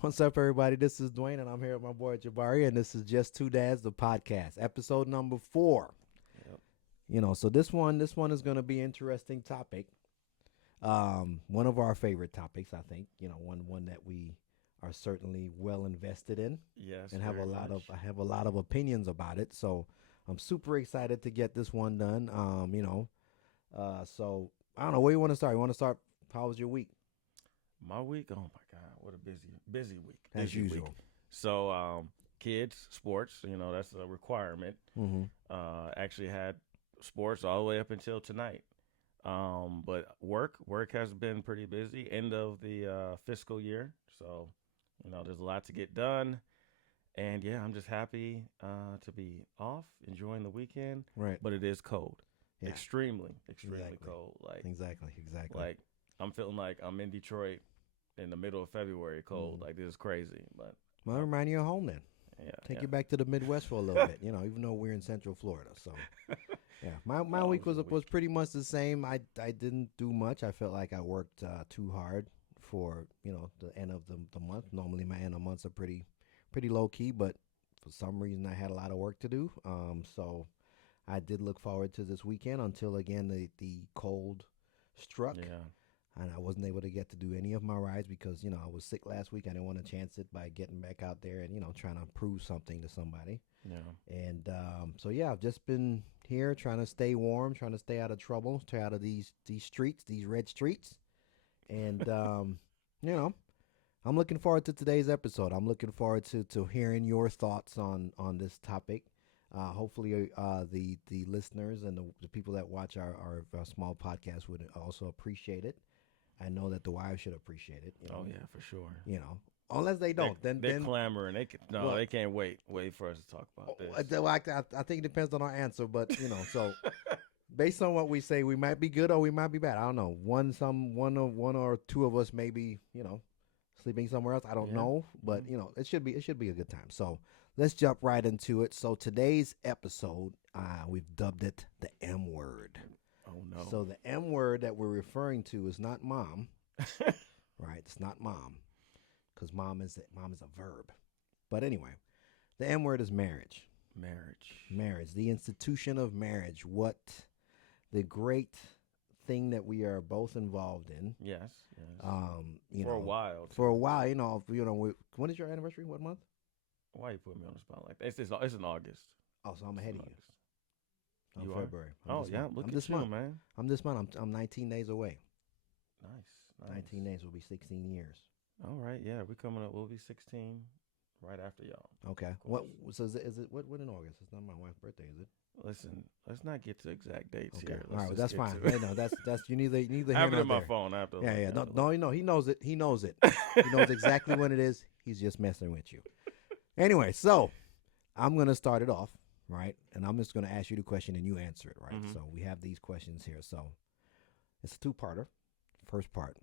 What's up, everybody? This is Dwayne, and I'm here with my boy Jabari, and this is Just Two Dads, the podcast, episode number 4. Yep. So this one is going to be interesting topic. One of our favorite topics, I think. One that we are certainly well invested in, Yes, and very much. I have a lot of opinions about it. So I'm super excited to get this one done. So I don't know where you want to start. You want to start? How was your week? My week, oh my God, what a busy week. As Busy week. usual. So, kids, sports, that's a requirement. Mm-hmm. Actually had sports all the way up until tonight. But work has been pretty busy. End of the fiscal year. So, there's a lot to get done. And yeah, I'm just happy to be off, enjoying the weekend. Right. But it is cold. Yeah. Extremely Exactly. cold. Exactly. Like I'm feeling like I'm in Detroit in the middle of February, cold. Like this is crazy, but Well, remind you of home then. yeah, Take yeah. you back to the Midwest for a little bit. Even though we're in Central Florida. So yeah, my How week was was your was week? pretty much the same. I didn't do much. I felt like I worked too hard for the end of the month. Normally my end of months are pretty low key, but for some reason I had a lot of work to do. So I did look forward to this weekend until again the cold struck. Yeah, And I wasn't able to get to do any of my rides because I was sick last week. I didn't want to chance it by getting back out there and trying to prove something to somebody. yeah. And so yeah, I've just been here trying to stay warm, trying to stay out of trouble, stay out of these streets, these red streets. And you know, I'm looking forward to today's episode. I'm looking forward to hearing your thoughts on this topic. Hopefully, the listeners and the people that watch our small podcast would also appreciate it. I know that the wives should appreciate it. Oh yeah, for sure. Unless they They're don't, then they're clamoring. well, They can't wait for us to talk about this. I think it depends on our answer. But so based on what we say, we might be good or we might be bad. I don't know. One or two of us maybe sleeping somewhere else. I don't Yeah. know, but Mhm. it should be a good time. So let's jump right into it. So today's episode, we've dubbed it the M word. Oh no. So the M word that we're referring to is not mom, right? It's not mom, because mom is a verb. But anyway, the M word is marriage. Marriage. Marriage, the institution of marriage. What the great thing that we are both involved in. Yes. Yes. You For a know, while. for a Too. while, when is your anniversary? What month? Why you put me on the spot like that? It's in August. Oh, so I'm ahead In of you. August. I'm You are? February. Oh yeah. Look I'm at this you, month. man. I'm this month. I'm 19 days away. Nice. 19 days will be 16 years. All right. Yeah, we're coming up. We'll be 16 right after y'all. Okay. Of What? course. So is it what in August? It's not my wife's birthday, is it? Listen, let's not get to exact dates Okay. here. All right. Let's That's just fine. get Yeah, to no, that's you neither I here have it nor in my there. phone. I have to Yeah, look yeah. at No, it. no, he knows it. He knows it. He knows exactly what it is. He's just messing with you. Anyway, so I'm gonna start it off, right? And I'm just gonna ask you the question and you answer it, right? Mhm. So we have these questions here. So it's a two-parter. First part: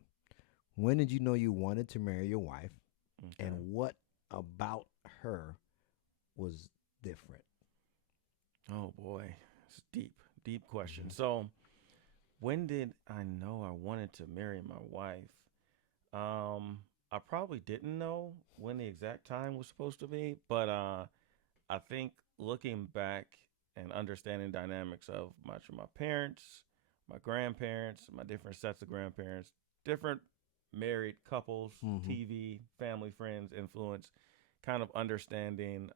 when did you know you wanted to marry your wife, Okay. and what about her was different? Oh boy, it's deep question. Hmm. So, when did I know I wanted to marry my wife? I probably didn't know when the exact time was supposed to be, but I think looking back and understanding dynamics of my parents, my grandparents, my different sets of grandparents, different married couples, Hmm. TV, family, friends, influence, kind of understanding,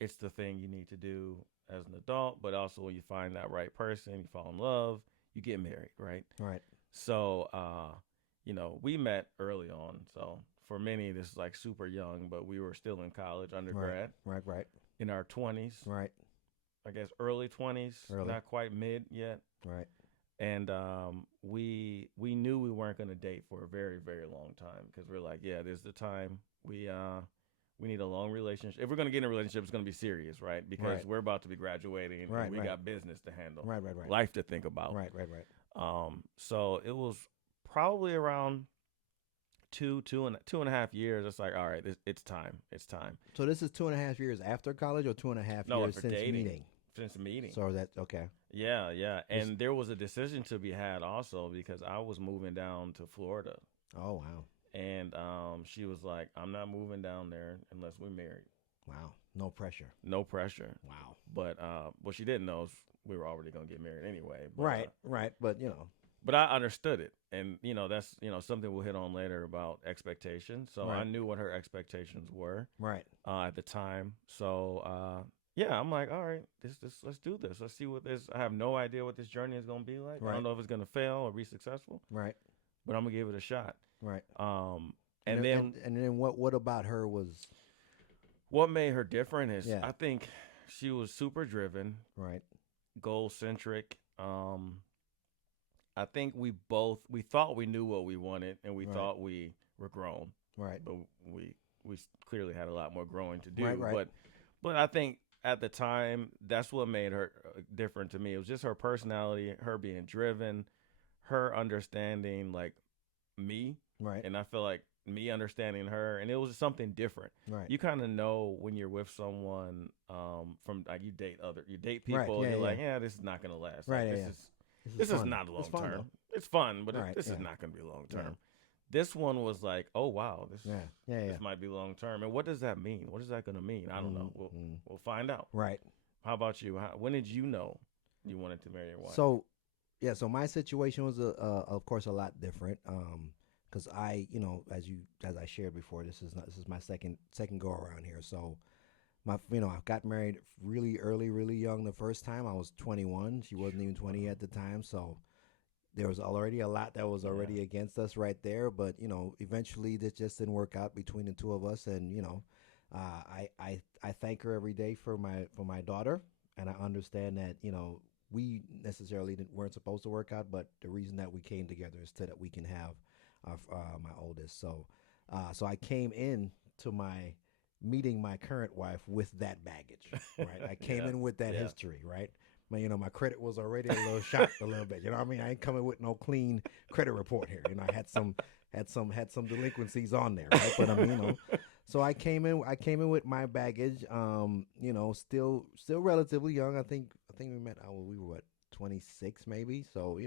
it's the thing you need to do as an adult, but also when you find that right person, you fall in love, you get married, right? Right. So, we met early on. So for many, this is like super young, but we were still in college, Right. undergrad, Right. in our 20s, Right. I guess early 20s, Early. not quite mid yet. Right. And we knew we weren't going to date for a very, very long time because we're like, yeah, this is the time we need a long relationship. If we're going to get in a relationship, it's going to be serious, right? Because Right. we're about to be graduating Right, and we right. got business to handle, Right. life to think about. Right. So it was probably around two and a half years. It's like, all right, it's time. It's time. So this is 2.5 years after college, or 2.5 No, years for since dating, meeting. since meeting. So that's okay. Yeah, yeah. This- And there was a decision to be had also because I was moving down to Florida. Oh wow. and she was like, "I'm not moving down there unless we're married. Wow. No pressure. No pressure." Wow. But what she didn't know is we were already gonna get married anyway. Right. Right. But you know. But I understood it, and that's something we'll hit on later about expectations. So I Right. knew what her expectations were Right. at the time. So yeah, I'm like, all right, this let's do this. Let's see what this. I have no idea what this journey is gonna be like. I Right. don't know if it's gonna fail or be successful, Right. but I'm gonna give it a shot. Right. Um, And and then and then what about her was what made her different is yeah. I think she was super driven, Right. goal centric. I think we thought we knew what we wanted, and we Right. thought we were grown, Right. but we clearly had a lot more growing to do. Right. Right. But I think at the time that's what made her different to me. It was just her personality, her being driven, her understanding like me, Right. and I feel like me understanding her, and it was something different. Right. You kind of know when you're with someone from like you date people, Right. and Yeah, you're yeah. like, yeah, this is not gonna last. Right. Like, Yeah. this is fun. not long It's fun, term. though. It's fun, but Right, this is yeah. not going to be long Yeah. term. This one was like, oh wow, Yeah. Yeah. Yeah. this might be long term. And what does that mean? What is that going to mean? I don't know. We'll find out. Right. How about you? When did you know you wanted to marry your wife? So, yeah. So my situation was, of course, a lot different. Because I, as I shared before, this is my second go around here. So, I got married really early, really young. The first time I was 21. She wasn't even 20 at the time. So there was already a lot that was already against us right there. But eventually this just didn't work out between the two of us. And I thank her every day for my daughter, and I understand that we necessarily weren't supposed to work out, but the reason that we came together is so that we can have my oldest. So I came in to my meeting my current wife with that baggage, right? I came in with that history, right? My credit was already a little shot a little bit. You know what I mean? I ain't coming with no clean credit report here. I had some delinquencies on there, right? But so I came in with my baggage. Still relatively young. I think we met. We were what, 26 maybe. So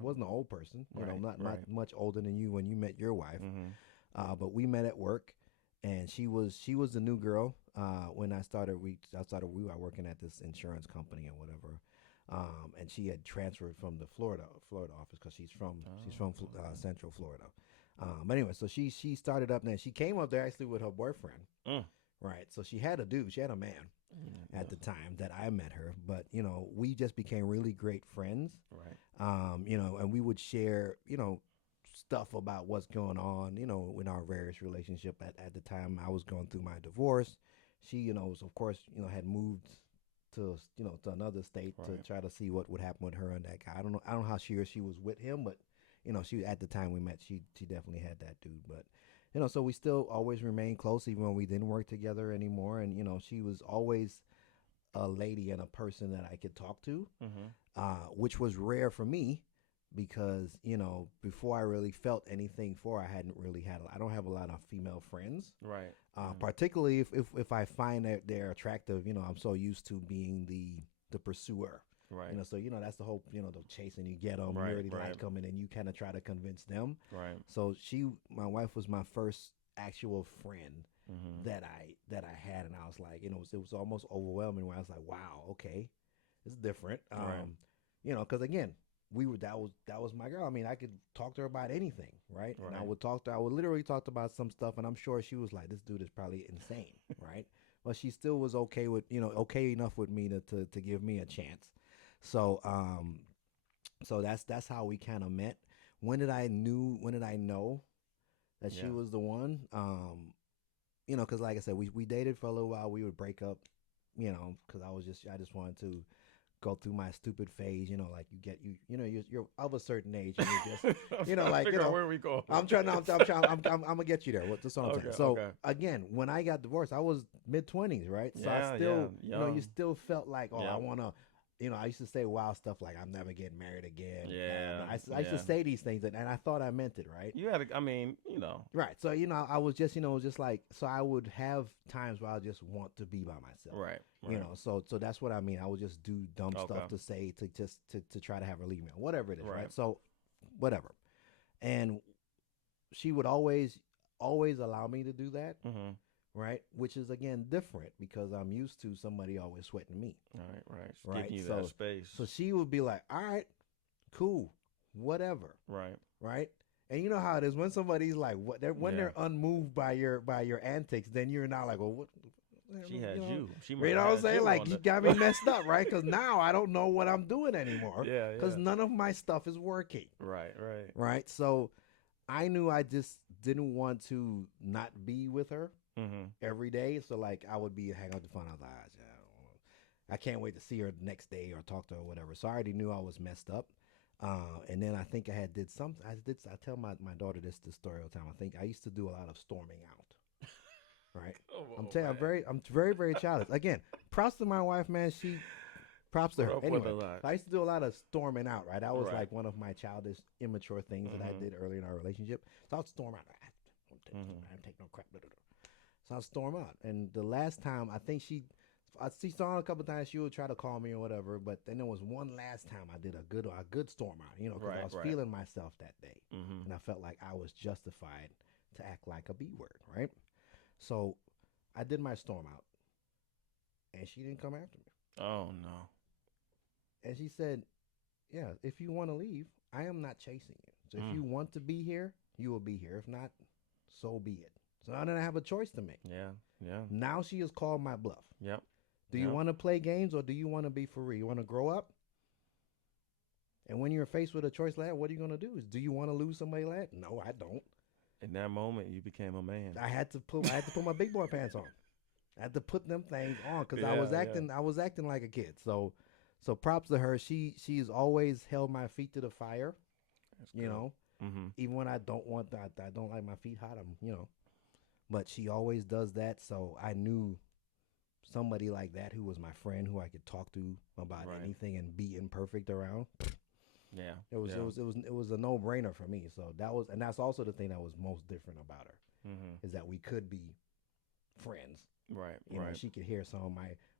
wasn't an old person. Not much older than you when you met your wife. Mm-hmm. But we met at work, and she was the new girl when I started. We were working at this insurance company or whatever, and she had transferred from the Florida office because she's from Central Florida. But anyway, so she started up there. She came up there actually with her boyfriend, right? So she had a man at the time that I met her, but we just became really great friends, right? And we would share stuff about what's going on, in our various relationship. At the time, I was going through my divorce. She, was, of course, had moved to another state to try to see what would happen with her and that guy. I don't know how she was with him, but she, at the time we met, she definitely had that dude. But so we still always remain close, even when we didn't work together anymore. And she was always a lady and a person that I could talk to, which was rare for me. Because before I really felt anything for her, I don't have a lot of female friends, right? Particularly if I find that they're attractive, I'm so used to being the pursuer, right? So that's the whole the chasing. You get them, you already like them, and then you kind of try to convince them, right? So my wife was my first actual friend that I had, and I was like, it was almost overwhelming. Where I was like, wow, okay, it's different, because again. That was my girl. I mean, I could talk to her about anything, right? And I would literally talk about some stuff, and I'm sure she was like, this dude is probably insane, right? But she still was okay enough with me to give me a chance. So so that's how we kind of met. When did I know that she was the one? Because like I said, we dated for a little while. We would break up, because I just wanted to go through my stupid phase, like you're of a certain age, and you're just, where we go. I'm gonna get you there. That's what I'm saying. So again, when I got divorced, I was mid-20s, right? So I still, you still felt like, I want to, I used to say wild stuff like, I'm never getting married again. Yeah. I used to say these things, and I thought I meant it, right? You had, Right. So, I was just, just like, so I would have times where I just want to be by myself. Right. So that's what I mean. I would just do dumb stuff to say, to try to have her leave me, whatever it is, right? So, whatever. And she would always allow me to do that, Mm-hmm. right? Which is again different because I'm used to somebody always sweating me, Right. Just right? giving you that So space. so she would be like, "All right, cool, whatever," Right. right? And you know how it is when somebody's like, what? When Yeah. they're unmoved by your antics, then you're not like, well, what? She had You know, you. She you might know what have I'm had saying? you Like on you the. got me messed up, right? Because now I don't know what I'm doing anymore Yeah. because Yeah. none of my stuff is working, Right. Right. right? So I knew I just didn't want to not be with her Mm-hmm. every day. So like I would be hang out the fun. I was like, "Ah, yeah, I can't wait to see her the next day or talk to her or whatever." So I already knew I was messed up. And then I think I had did something. I tell my daughter this story all the time. I think I used to do a lot of storming out. Right. I'm Oh telling you, man. I'm very childish. Again, props to my wife, man. She props to Put her. up with a Anyway, lot. I used to do a lot of storming out, right? That was Right. like one of my childish, immature things that I Mm-hmm. did early in our relationship. So I'd storm out. Mm-hmm. I don't take no crap. So I'd storm out. And the last time, I think I see saw her a couple of times. She would try to call me or whatever. But then there was one last time I did a good storm out, because I Right. was Right. feeling myself that day. Mm-hmm. And I felt like I was justified to act like a B word, right? So I did my storm out, and she didn't come after me. Oh no. And she said, "Yeah, if you want to leave, I am not chasing you. So if Mm. you want to be here, you will be here. If not, so be it." So I didn't have a choice to make. Yeah. Yeah. Now she has called my bluff. Yep. Do you Yep. want to play games or do you want to be for real? You want to grow up? And when you're faced with a choice like that, what are you going to do? Do you want to lose somebody like that? No, I don't. In that moment, you became a man. I had to put my big boy pants on. I had to put them things on because Yeah. Yeah. I was acting like a kid. So props to her. She's always held my feet to the fire. That's You good. know, Mm-hmm. even when I don't want that, I don't like my feet hot. But she always does that. So I knew somebody like that who was my friend who I could talk to about Right. anything and be imperfect around. Yeah. It was Yeah. it was it was it was a no brainer for me. So that's also the thing that was most different about her Mm-hmm. is that we could be friends. Right. You know, Right. she could hear some of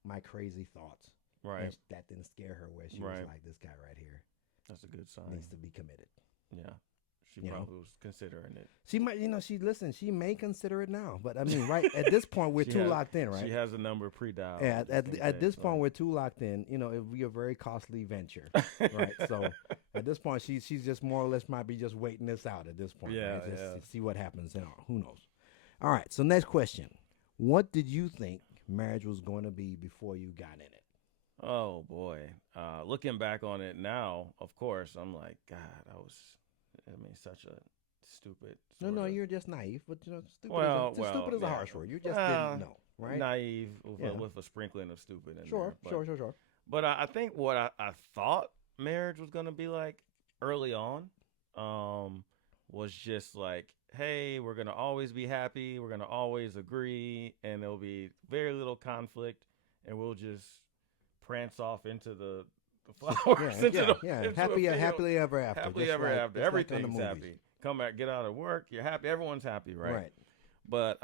my crazy thoughts. Right. And that didn't scare her where she Right. was like, this guy right here That's a good sign. needs to be committed. Yeah. She You know? probably was considering it. She might, she may consider it now, but I mean, right at this point, we're She too has- locked in, right? She has a number pre-dialed. Yeah, just at, in at this case, point, like- we're too locked in. It would be a very costly venture, right? So at this point, she's just more or less might be just waiting this out at this point. Yeah, right? Just yeah. to see what happens. And who knows? All right. So next question: what did you think marriage was going to be before you got in it? Oh boy. Looking back on it now, of course, I'm like, God, such a stupid. No, sorta- you're just naive. But stupid. Well, stupid is a yeah. harsh word. You just Well, didn't know, right? Naive with, Yeah. with a sprinkling of stupid in Sure, there. But, sure. But I think what I thought marriage was gonna be like early on, was just like, hey, we're gonna always be happy, we're gonna always agree, and there'll be very little conflict, and we'll just prance off into the flowers, into a field. Happily ever after. Happily just ever like- after. just like on the Everything's movies. happy. Come back, get out of work, you're happy. Everyone's happy, right? Right. But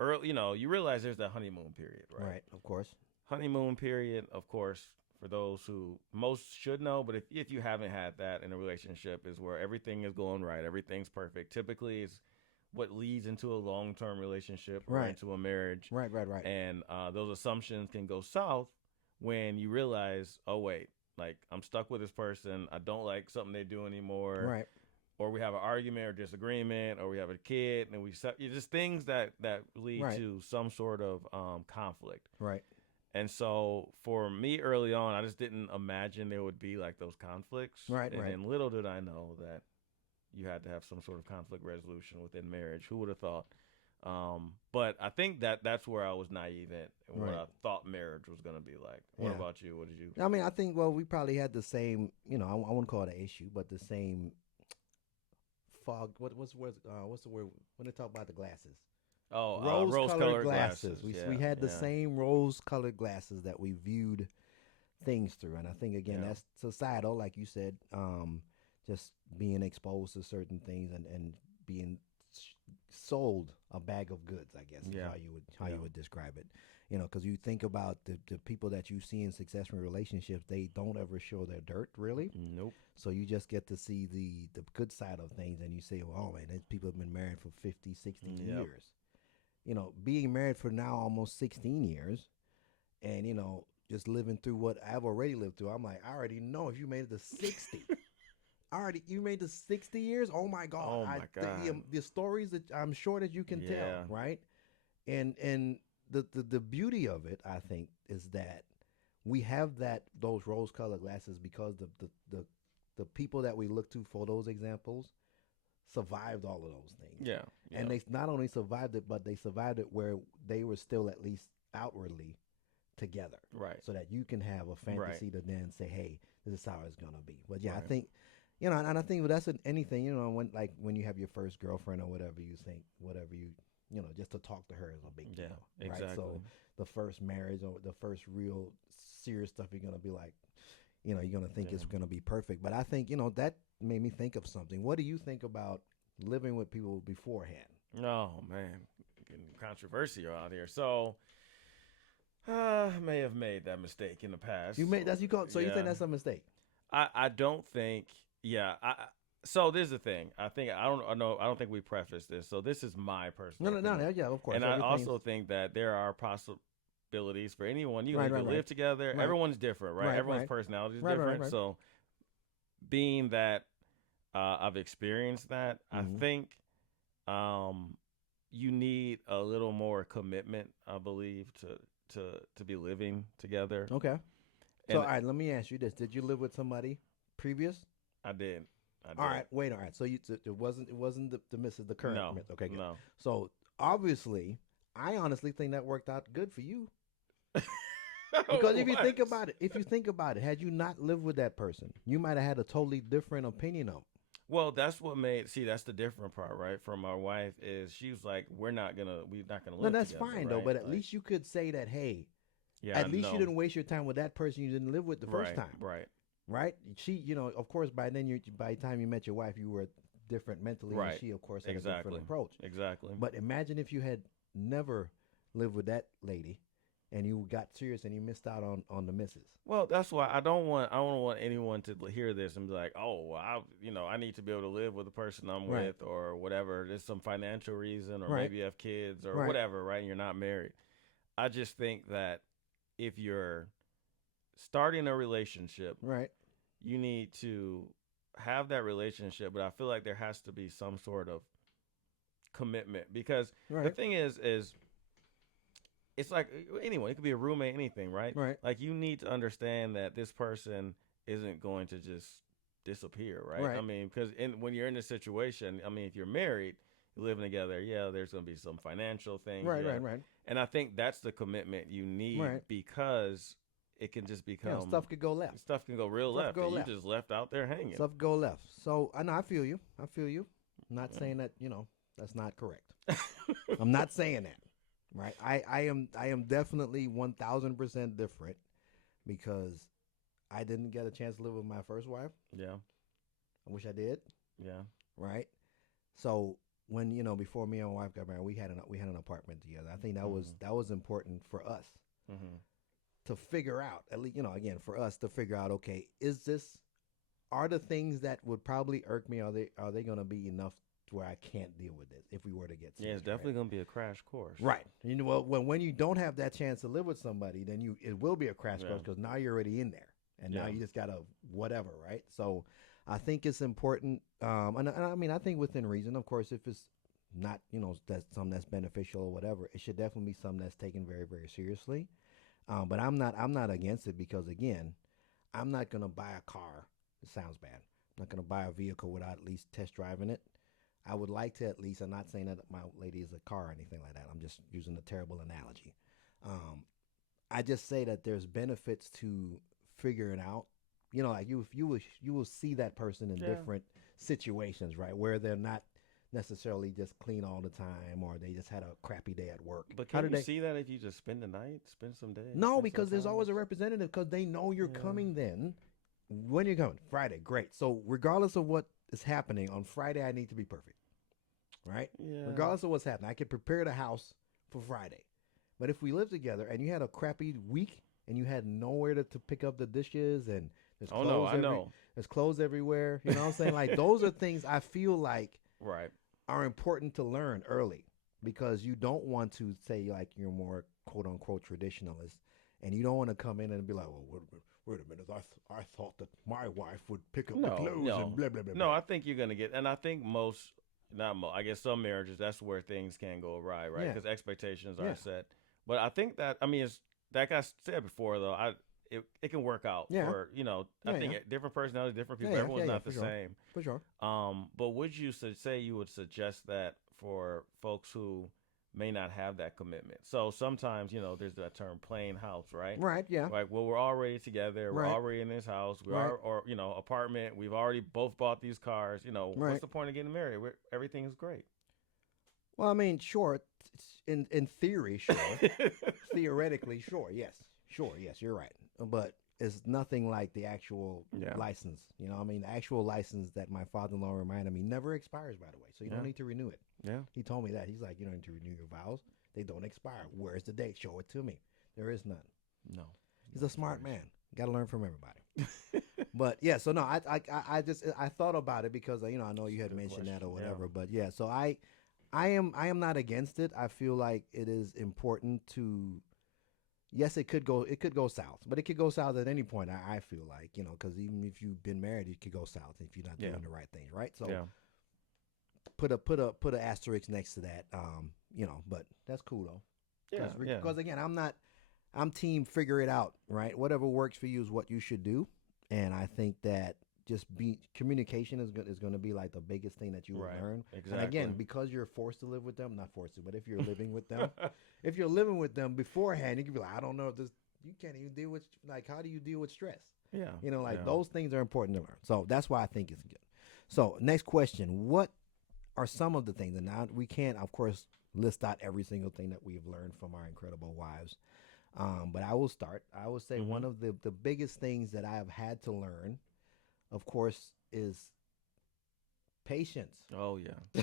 early, you realize there's that honeymoon period, right? Right. Of course. Honeymoon period, of course, for those who most should know, but if you haven't had that in a relationship, is where everything is going right, everything's perfect. Typically, is what leads into a long-term relationship or Right. into a marriage. Right. And those assumptions can go south when you realize, oh wait, like I'm stuck with this person. I don't like something they do anymore. Right. Or we have an argument or disagreement, or we have a kid, and just things that lead Right. to some sort of conflict. Right. And so for me early on, I just didn't imagine there would be like those conflicts. Right, And right. then little did I know that you had to have some sort of conflict resolution within marriage. Who would have thought? But I think that's where I was naive at and what Right. I thought marriage was going to be like. What Yeah. about you? What did you? I mean, I think, we probably had the same, I wouldn't call it an issue, but the same fog. What's the word when they talk about the glasses? Oh, Rose-colored glasses. Yeah, We had the yeah. same rose-colored glasses that we viewed things through, and I think again Yeah. that's societal, like you said, just being exposed to certain things and being sold a bag of goods, I guess is Yeah. how Yeah. you would describe it. Because you think about the people that you see in successful relationships, they don't ever show their dirt really. Nope. So you just get to see the good side of things, and you say, well, oh man, these people have been married for 50, 60 Yep. years. Being married for now almost 16 years, and just living through what I've already lived through. I'm like, I already know if you made it to 60. Already, you made the 60 years. Oh my God! Oh my God. The stories that I'm sure that you can tell, Yeah. right? And the beauty of it, I think, is that we have those rose-colored glasses because the people that we look to for those examples survived all of those things, Yeah. and Yeah. they not only survived it, but they survived it where they were still at least outwardly together, Right. so that you can have a Right. fantasy to then say, hey, this is how it's gonna be. But yeah, I Right. think and I think that's in anything, when you have your first girlfriend or whatever, you think whatever just to talk to her is a big Yeah. deal, right? Exactly. So the first marriage or the first real serious stuff, you're gonna be like, you're gonna think it's Yeah. gonna be perfect. But I think that made me think of something. What do you think about living with people beforehand? Oh man, getting controversial out here. So, may have made that mistake in the past. You made that's you call so you Yeah. think that's a mistake? I don't think. Yeah. So there's the thing. I don't know. I don't think we prefaced this. So this is my personal. No, opinion. yeah, of course. And I Everything's- also think that there are possibilities for anyone. You can Right, either right, live right. together. Right. Everyone's different, right? Right, Everyone's right. personality is Right, right, different. right. So being that I've experienced that, I Mhm. think you need a little more commitment, I believe, to be living together. Okay. So And all right, let me ask you this: did you live with somebody previous? I did. All right, wait. All right. So it wasn't the missus, the current. No. Okay. Good. No. So obviously, I honestly think that worked out good for you. Because if you think about it, had you not lived with that person, you might have had a totally different opinion of. Well, that's what that's the different part, right? From my wife is she was like, we're not gonna No, live that's together, fine though. right? But at Like, least you could say that, hey, yeah, at least you no. didn't waste your time with that person you didn't live with the first Right, time, right, right? She, of course, by the time you met your wife, you were different mentally, Right. and she, of course, had a Exactly. different approach. exactly. But imagine if you had never lived with that lady, and you got serious and you missed out on the missus. Well, that's why I don't want anyone to hear this and be like, oh, well, I need to be able to live with the person I'm Right. with or whatever. There's some financial reason or Right. maybe you have kids or Right. whatever, right? And you're not married. I just think that if you're starting a relationship, Right. you need to have that relationship, but I feel like there has to be some sort of commitment because the Right. thing is it's like anyone, it could be a roommate, anything, right? Right. Like you need to understand that this person isn't going to just disappear, right? Right. I mean, because when you're in this situation, I mean, if you're married, you're living together, yeah, there's going to be some financial things, Right. yeah. Right. Right. And I think that's the commitment you need Right. because it can just become Stuff could go left. Stuff can go real Stuff left. go and left. You just left out there hanging. Stuff go left. So I know I feel you. I'm not saying that that's not correct. I'm not saying that. Right. I am definitely 1,000% different because I didn't get a chance to live with my first wife. Yeah. I wish I did. Yeah. Right. So when before me and my wife got married, we had an apartment together. I think that was important for us Mm-hmm. to figure out, at least again for us to figure out, okay, are the things that would probably irk me, are they going to be enough to where I can't deal with this if we were to get Yeah, it's serious, definitely right? going to be a crash course. Right. Well, when you don't have that chance to live with somebody, then it will be a crash course because now you're already in there, and now Yeah. you just gotta whatever, right? So I think it's important, and I mean I think within reason, of course, if it's not that's something that's beneficial or whatever, it should definitely be something that's taken very very seriously. But I'm not against it because again, I'm not gonna buy a car. It sounds bad. I'm not gonna buy a vehicle without at least test driving it. I would like to at least. I'm not saying that my lady is a car or anything like that. I'm just using a terrible analogy. I just say that there's benefits to figuring out. Like you will see that person in Yeah. different situations, right? Where they're not necessarily just clean all the time, or they just had a crappy day at work. But How can did you they? see that if you just spend the night, spend some days? No, spend because some there's always a time? representative because they know you're Yeah. coming then. When you're coming? Friday, great. So regardless of what is happening on Friday, I need to be perfect. right? Yeah. Regardless of what's happening, I can prepare the house for Friday. But if we live together and you had a crappy week and you had nowhere to pick up the dishes and there's Oh no, clothes I know. there's clothes everywhere, you know what I'm saying? Like those are things I feel like Right. are important to learn early because you don't want to say like you're more quote unquote traditionalist and you don't want to come in and be like, well, wait a minute, I thought that my wife would pick up the No, clothes no, and blah blah blah no. blah. I think you're gonna get, and I think most, not most. I guess some marriages that's where things can go awry, right? Yeah. Because expectations Yeah. are set. But I think that, I mean, it's like I said before, though. It can work out Yeah. for I Yeah, think yeah. different personalities, different Yeah, people. yeah, Everyone's yeah, not for the sure. same. For sure. But would you say you would suggest that for folks who may not have that commitment? So sometimes, there's that term plain house, right? Right, yeah. Like, well, we're already together. We're Right. already in this house. We Right. are, or apartment. We've already both bought these cars. Right. What's the point of getting married? Everything is great. Well, I mean, sure, in theory, sure. Theoretically, sure, yes. Sure, yes, you're right. But it's nothing like the actual Yeah. license. You know, I mean, the actual license that my father-in-law reminded me never expires, by the way. So you don't Yeah. need to renew it. Yeah. He told me that. He's like, you don't need to renew your vows. They don't expire. Where's the date? Show it to me. There is none. No. He's a smart man. Got to learn from everybody. But yeah, so no, I just I thought about it because I know you had Good mentioned that or question, yeah. whatever. But yeah, so I am not against it. I feel like it is important to. Yes, it could go south, but it could go south at any point. I feel like because even if you've been married, it could go south if you're not Yeah. doing the right things, right? So Yeah. put a asterisk next to that, But that's cool though. Yeah. Because again, I'm team figure it out, right? Whatever works for you is what you should do, and I think that just communication is going to be like the biggest thing that you will Right. learn. Exactly. And again, because you're forced to live with them, not forced to, but if you're living with them, if you're living with them beforehand, you can be like, I don't know if this. You can't even deal with how do you deal with stress? Yeah. Yeah. Those things are important to learn. So that's why I think it's good. So next question: what are some of the things? And now we can't, of course, list out every single thing that we've learned from our incredible wives. But I will start. I will say one of the biggest things that I have had to learn, of course, is patience. Oh yeah.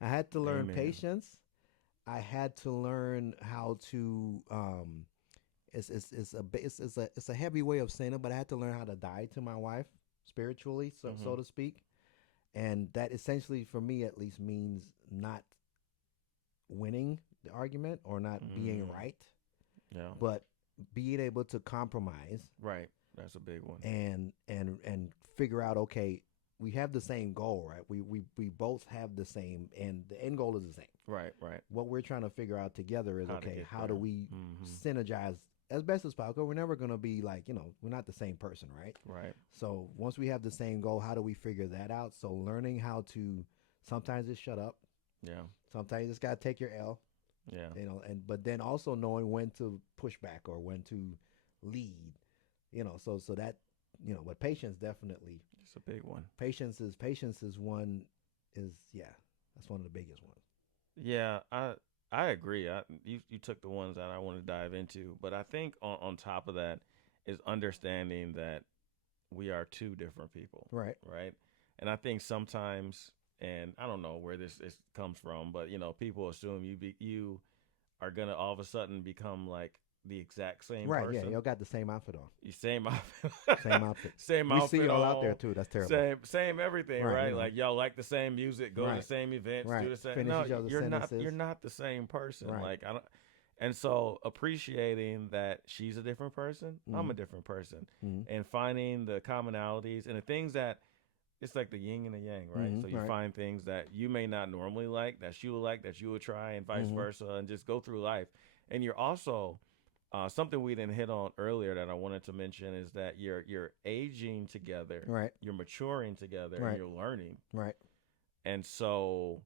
I had to learn Amen. patience. I had to learn how to. It's a heavy way of saying it, but I had to learn how to die to my wife spiritually, so to speak, and that essentially, for me at least, means not winning the argument or not being right, Yeah. but being able to compromise. Right. That's a big one. And figure out, okay, we have the same goal, right? We both have the same, and the end goal is the same. Right. Right. What we're trying to figure out together is, How to okay, get how do there. we synergize as best as possible? We're never going to be like, we're not the same person, right? Right. So once we have the same goal, how do we figure that out? So learning how to sometimes just shut up. Yeah. Sometimes you just got to take your L, Yeah. but then also knowing when to push back or when to lead, so that, but patience definitely. It's a big one. Patience is that's one of the biggest ones. Yeah, I agree. You took the ones that I want to dive into, but I think on top of that is understanding that we are two different people. Right. Right. And I think sometimes, and I don't know where this comes from, but people assume you are gonna all of a sudden become like the exact same Right, person. yeah, y'all got the same outfit on. Same outfit. Same outfit. Same we outfit. see it all on, out there too. That's terrible. Same everything, Right, right? yeah. Like y'all like the same music, go to the Right. same events, Right. do the same. Finish No, each other's you're sentences. not the same person. Right. Like I don't. And so appreciating that she's a different person, I'm a different person, and finding the commonalities and the things that it's like the yin and the yang, right? So you right. find things that you may not normally like, that she would like, that you would try, and vice versa, and just go through life. And you're also something we didn't hit on earlier that I wanted to mention is that you're aging together, Right. you're maturing together, Right. and you're learning. Right. And so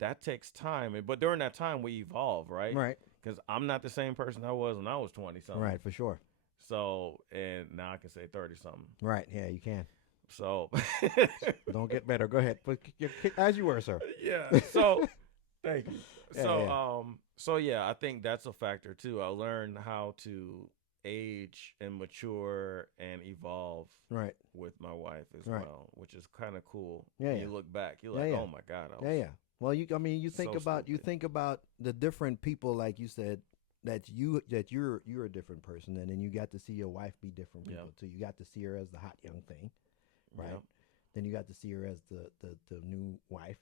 that takes time. But during that time, we evolve, right? Right. Because I'm not the same person I was when I was 20-something. Right, for sure. So, and now I can say 30-something. Right. Yeah, you can. So. Don't get better. Go ahead. As you were, sir. Yeah. So, thank you. Yeah, So, yeah. so yeah, I think that's a factor too. I learned how to age and mature and evolve Right. with my wife as Right. well, which is kind of cool. Yeah. When Yeah. you look back, you're Yeah. like, Yeah. oh my God, I Yeah. was Yeah. Well, I mean, you think so about stupid. the different people, like you said, that you're a different person, and then you got to see your wife be different Yeah. people too. You got to see her as the hot young thing, right? Yeah. Then you got to see her as the new wife.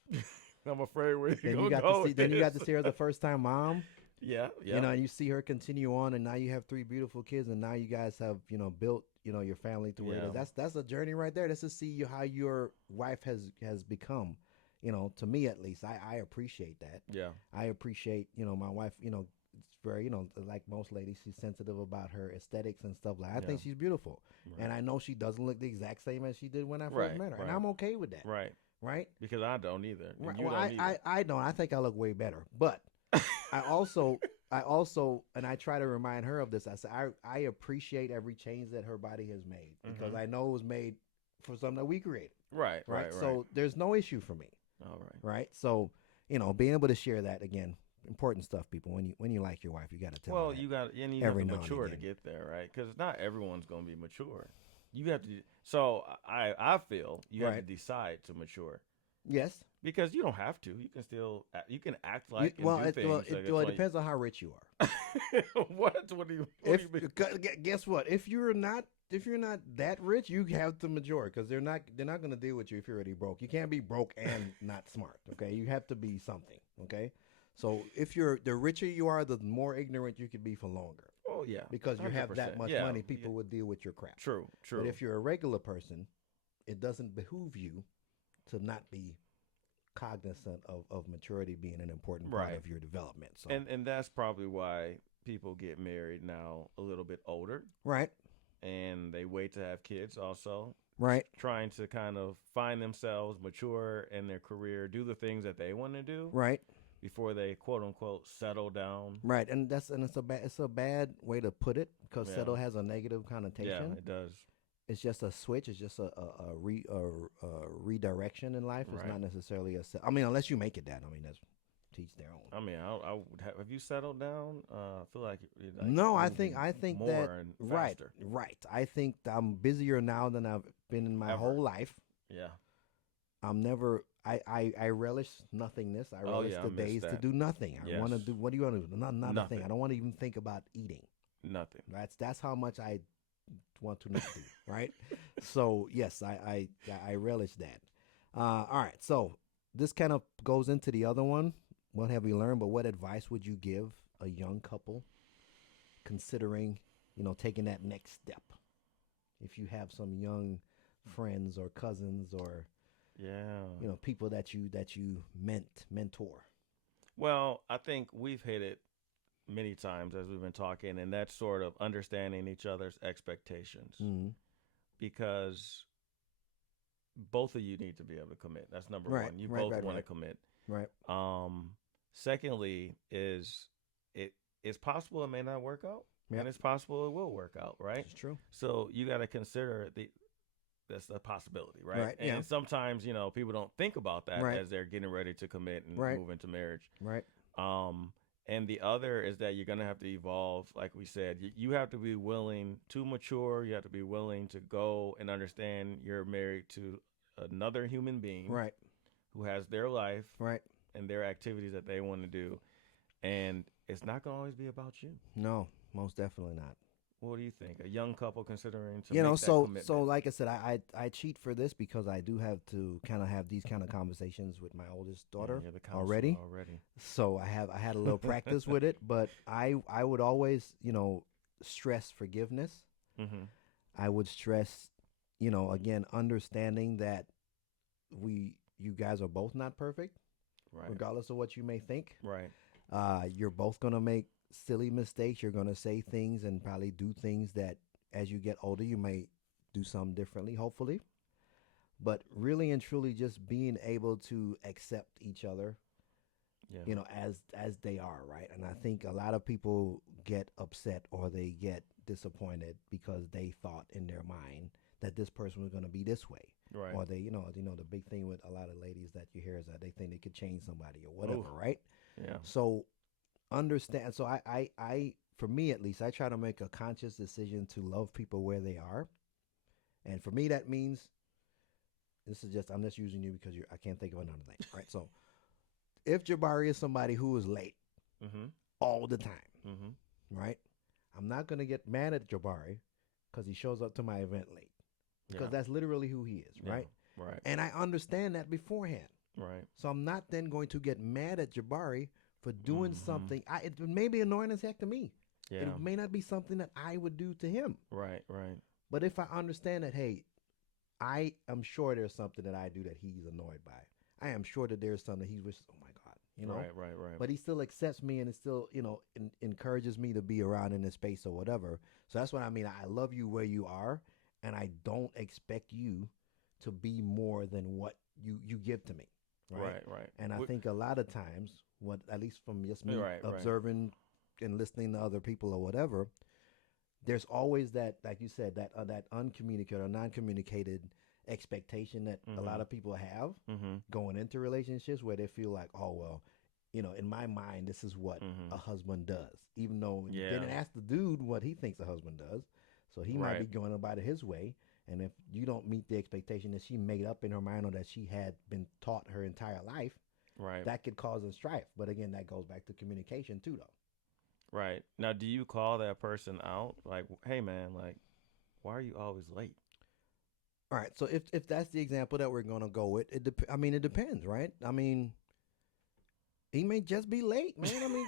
I'm afraid where Then you you got go to see with then you got to this. see her as the first time mom. Yeah. Yeah. You know, and you see her continue on, and now you have three beautiful kids, and now you guys have built your family to where it is. Yeah. That's a journey right there. That's to see how your wife has become. To me at least, I appreciate that. Yeah. I appreciate my wife. It's very like most ladies, she's sensitive about her aesthetics and stuff like. I Yeah. think she's beautiful, Right. and I know she doesn't look the exact same as she did when I first Right, met her, and right. I'm okay with that. Right. Right. Because I don't either. And Right. you Well, don't either. I don't. I think I look way better, but I also, and I try to remind her of this. I say, I appreciate every change that her body has made because Mhm. I know it was made for something that we created. Right. Right. Right. So there's no issue for me. All right. Right. So, being able to share that again, important stuff, people. When you like your wife, you got to tell her Well, that. you got and you every have now to and mature to again. get there, right? Because not everyone's going to be mature. You have to. So I feel you have to Right. decide to mature Yes. because you don't have to. You can still you can act like well, and do things. Like it depends on how rich you are. What? What do you If mean? guess what? If you're not that rich, you have to mature because they're not going to deal with you if you're already broke. You can't be broke and not smart. Okay, you have to be something. Okay, so if the richer you are, the more ignorant you could be for longer Oh yeah, because you have that 100%. much Yeah, money. People would deal with your crap. True. True. But if you're a regular person, it doesn't behoove you to not be cognizant of maturity being an important part Right. of your development. So and that's probably why people get married now a little bit older right, and they wait to have kids also right, trying to kind of find themselves mature in their career, do the things that they want to do right. before they quote unquote settle down. Right, and it's a bad way to put it because Yeah. settle has a negative Yeah, connotation. it does. It's just a switch. It's just a redirection in life. It's Right. not necessarily I mean, unless you make it that. I mean, that's teach their own. I mean, I would have you settled down? I feel like, No, I moving think more that and right, faster. right. I think I'm busier now than I've been in my Ever. whole life. Yeah. I'm never. I relish nothingness. I Oh, relish yeah, I the miss days to that. do nothing. I want to Yes. do. What do you want to do? Not a thing. Nothing. I don't want to even think about eating. Nothing. That's how much I want to not do, right? So yes, I relish that. All right, so this kind of goes into the other one. What have we learned? But what advice would you give a young couple considering, taking that next step? If you have some young friends or cousins or Yeah. people that you mentor. Well, I think we've hit it many times as we've been talking, and that's sort of understanding each other's expectations Mm-hmm. because both of you need to be able to commit. That's number Right, one. You right, both right, want right. to commit. Right. Secondly, is it's possible it may not work out, Yep. and it's possible it will work out, right? It's true. So you got to consider that's a possibility, right? Right, And yeah. sometimes people don't think about that Right. as they're getting ready to commit and Right. move into marriage. Right. And the other is that you're going to have to evolve. Like we said, you have to be willing to mature. You have to be willing to go and understand you're married to another human being Right. who has their life Right. and their activities that they want to do. And it's not going to always be about you. No, most definitely not. What do you think? A young couple considering to You know, make that so commitment? like I said, I cheat for this because I do have to kind of have these kind of conversations with my oldest daughter You're the counselor already. already. So I had a little practice with it, but I would always stress forgiveness. Mm-hmm. I would stress again understanding that you guys are both not perfect, Right. regardless of what you may think. Right. You're both gonna make silly mistakes. You're gonna say things and probably do things that, as you get older, you may do some differently. Hopefully, but really and truly, just being able to accept each other, Yeah. as they are, right? And I think a lot of people get upset or they get disappointed because they thought in their mind that this person was gonna be this way. Right. Or they, the big thing with a lot of ladies that you hear is that they think they could change somebody or whatever, Oof. right? Yeah. So understand. So I for me at least, I try to make a conscious decision to love people where they are. And for me, that means this is just I'm just using you because I can't think of another thing, right? So if Jabari is somebody who is late Mm-hmm. all the time, Mm-hmm. right? I'm not gonna get mad at Jabari because he shows up to my event late because Yeah. that's literally who he is, Yeah. right? Right. And I understand that beforehand. Right. So I'm not then going to get mad at Jabari for doing Mm-hmm. something. It may be annoying as heck to me. Yeah. It may not be something that I would do to him. Right. Right. But if I understand that, hey, I am sure there's something that I do that he's annoyed by. I am sure that there's something he wishes, oh my God, you know? Right. Right. Right. But he still accepts me and it still, encourages me to be around in this space or whatever. So that's what I mean. I love you where you are, and I don't expect you to be more than what you give to me. Right. Right. Right. And I think a lot of times, what at least from just me Right, right. observing and listening to other people or whatever, there's always that, like you said, that uncommunicated or non-communicated expectation that a lot of people have Mm-hmm. going into relationships where they feel like, oh well, in my mind, this is what Mm-hmm. a husband does, even though you Yeah. didn't ask the dude what he thinks a husband does, so he might be Right. going about it his way. And if you don't meet the expectation that she made up in her mind or that she had been taught her entire life, Right. that could cause a strife. But again, that goes back to communication too, though. Right. Now, do you call that person out? Like, hey, man, like, why are you always late? All right. So if that's the example that we're gonna go with, I mean, it depends, right? I mean, he may just be late, man. I mean,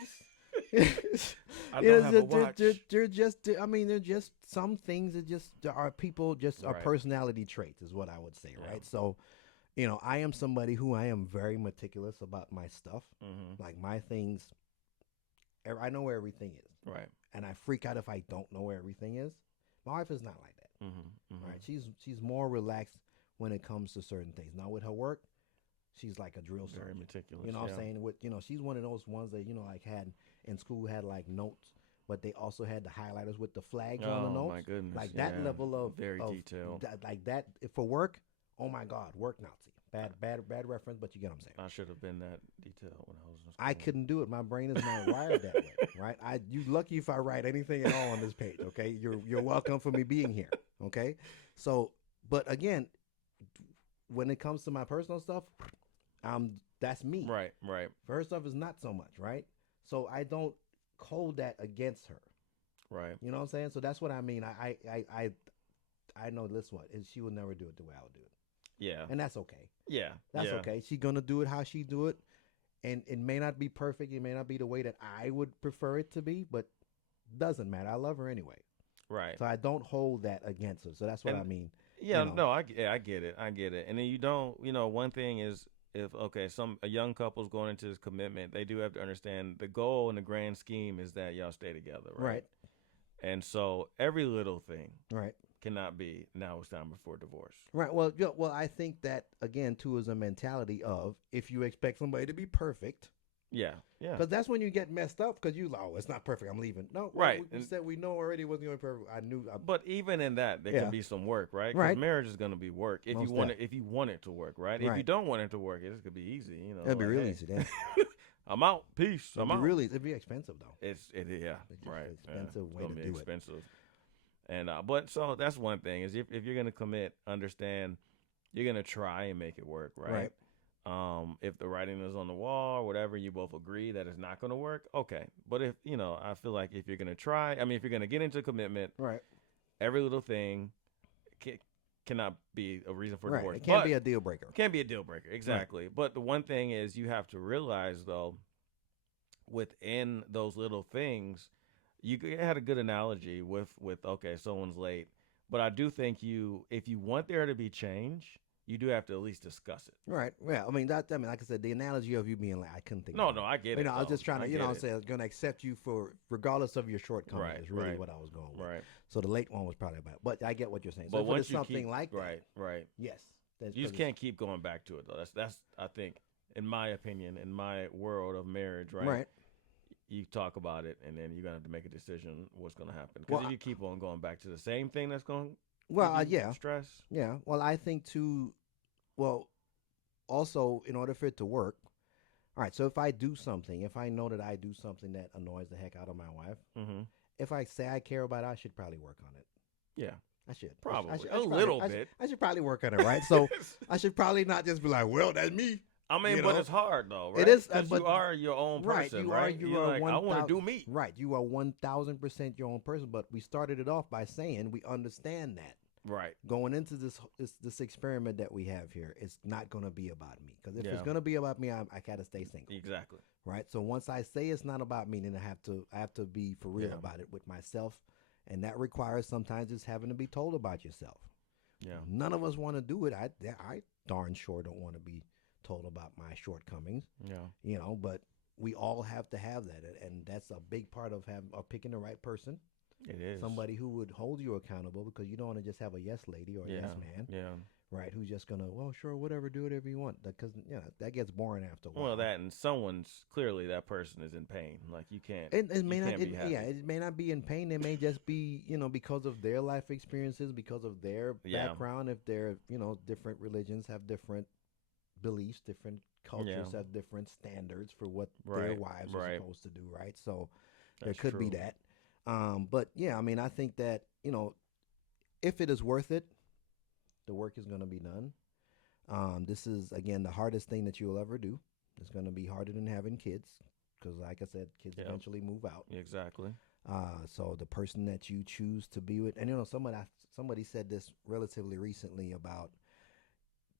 just I don't have a watch. they're just. I mean, they're just some things that just are people just are Right. personality traits, is what I would say, Yeah. right? So, I am somebody who I am very meticulous about my stuff, Mm-hmm. like my things. I know where everything is, Right. and I freak out if I don't know where everything is. My wife is not like that. Mm-hmm. Mm-hmm. Right? She's more relaxed when it comes to certain things. Now with her work, she's like a drill Very sergeant. meticulous. You know what yeah. I'm saying? With she's one of those ones that like had in school had like notes, but they also had the highlighters with the flags on the Oh notes. my goodness. Like that yeah. level of very of detailed. like that for work. Oh my God, work Nazi. Bad reference, but you get what I'm saying. I should have been that detailed when I was in school. I couldn't do it. My brain is not wired that way, right? You lucky if I write anything at all on this page, okay? You're welcome for me being here, okay? So, but again, when it comes to my personal stuff, that's me. Right. Right. For her stuff is not so much, right? So I don't hold that against her. Right. You know what I'm saying? So that's what I mean. I know this one, and she will never do it the way I would do it, Yeah. and that's okay. Yeah. That's yeah. okay. She's gonna do it how she do it, and it may not be perfect. It may not be the way that I would prefer it to be, but doesn't matter. I love her anyway, Right. so I don't hold that against her. So that's what And- I mean. Yeah, you know. no, I get it. I get it. And then you don't, one thing is if a young couple's going into this commitment, they do have to understand the goal and the grand scheme is that y'all stay together, right? Right. And so every little thing Right. cannot be now it's time before divorce. Right. Well, well, I think that again too is a mentality of if you expect somebody to be perfect, Yeah. Yeah. because that's when you get messed up because it's not perfect. I'm leaving. No, Right. We And- said we know already it wasn't going to be perfect. I knew. But even in that, there Yeah. can be some work, right? 'Cause Right. marriage is going to be work if Most you want it. If you want it to work, right? If you Right. don't want it to work, it's gonna be easy. It'd be like, real hey, easy then. I'm out. Peace. It'd I'm be out. really. It'd be expensive though. Yeah, It's just right. an expensive It's way gonna to be do it. expensive. And but so that's one thing is if you're gonna commit, understand you're gonna try and make it work, right? If the writing is on the wall or whatever, you both agree that it's not gonna work, okay. But if I feel like if you're gonna try, if you're gonna get into commitment, Right. every little thing cannot be a reason for Right. divorce. It can't But be a deal breaker. can't be a deal breaker, exactly. But the one thing is you have to realize though, within those little things, you had a good analogy with okay, someone's late, but I do think if you want there to be change, you do have to at least discuss it. Right. Yeah. I mean, like I said, the analogy of you being like, I couldn't think. No, of it. I get it. I was though. just trying to, I I'm get it. saying, I was going to accept you for regardless of your shortcomings. Right, Is really right, what I was going with. Right. So the late one was probably about, but I get what you're saying. But So if once it's you something keep, like that, right. yes, You just can't keep going back to it though. That's I think, in my opinion, in my world of marriage, right? Right. You talk about it, and then you're gonna have to make a decision what's gonna happen. Because Well, if you keep on going back to the same thing, that's going Well, give you yeah, stress. yeah. Well, I think too. Well, also in order for it to work, all right. So if I do something, if I know that I do something that annoys the heck out of my wife, Mm-hmm. if I say I care about it, I should probably work on it. Yeah, I should. probably I a should little probably, bit. I should probably work on it, right? So I should probably not just be like, well, that's me. I mean, You but know, it's hard though, it right? is. Because But you are your own right, person, right? you You're are like, I one want to do thousand. me. Right, you are 1,000% your own person. But we started it off by saying we understand that Right. going into this experiment that we have here, it's not going to be about me. Because if it's Yeah. going to be about me, I gotta stay single. Exactly. Right. So once I say it's not about me, then I have to be for real Yeah. about it with myself, and that requires sometimes just having to be told about yourself. Yeah. None of us want to do it. I darn sure don't want to be told about my shortcomings. Yeah. You know, but we all have to have that, and that's a big part of picking the right person. It is. Somebody who would hold you accountable, because you don't want to just have a yes lady or a Yeah. yes man, Yeah. right? Who's just gonna, well, sure, whatever, do whatever you want, because that gets boring after a while. Well, that and someone's clearly that person is in pain. Like you can't. It may you not. can't be happy. Yeah, it may not be in pain. It may just be because of their life experiences, because of their Yeah. background. If they're different religions have different beliefs, different cultures Yeah. have different standards for what their Right. wives are Right. supposed to do. Right. So there That's could be true. that. But yeah, I mean, I think that if it is worth it, the work is going to be done. This is again the hardest thing that you'll ever do. It's going to be harder than having kids because, like I said, kids Yeah. eventually move out. Exactly. So the person that you choose to be with, and somebody said this relatively recently about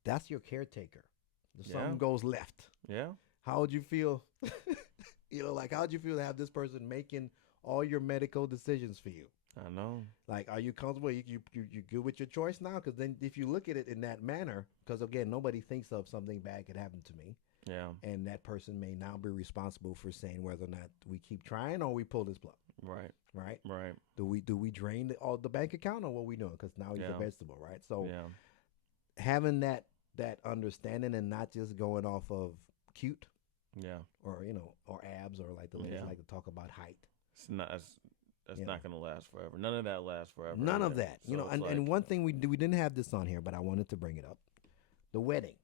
that's your caretaker. If Yeah. something goes left, Yeah. how would you feel? Like how would you feel to have this person making all your medical decisions for you? I know. Like, are you comfortable? You good with your choice now? Because then, if you look at it in that manner, because again, nobody thinks of something bad could happen to me, Yeah. and that person may now be responsible for saying whether or not we keep trying or we pull this plug. Right. Right? Right. Do we drain the bank account or what we doing? Because now he's a Yeah. vegetable, right? So Yeah. having that understanding and not just going off of cute Yeah. or or abs or like the ladies Yeah. like to talk about height. It's not. That's Yeah. not going to last forever. None of that lasts forever. None of either. that, So it's and one thing we didn't have this on here, but I wanted to bring it up: the wedding.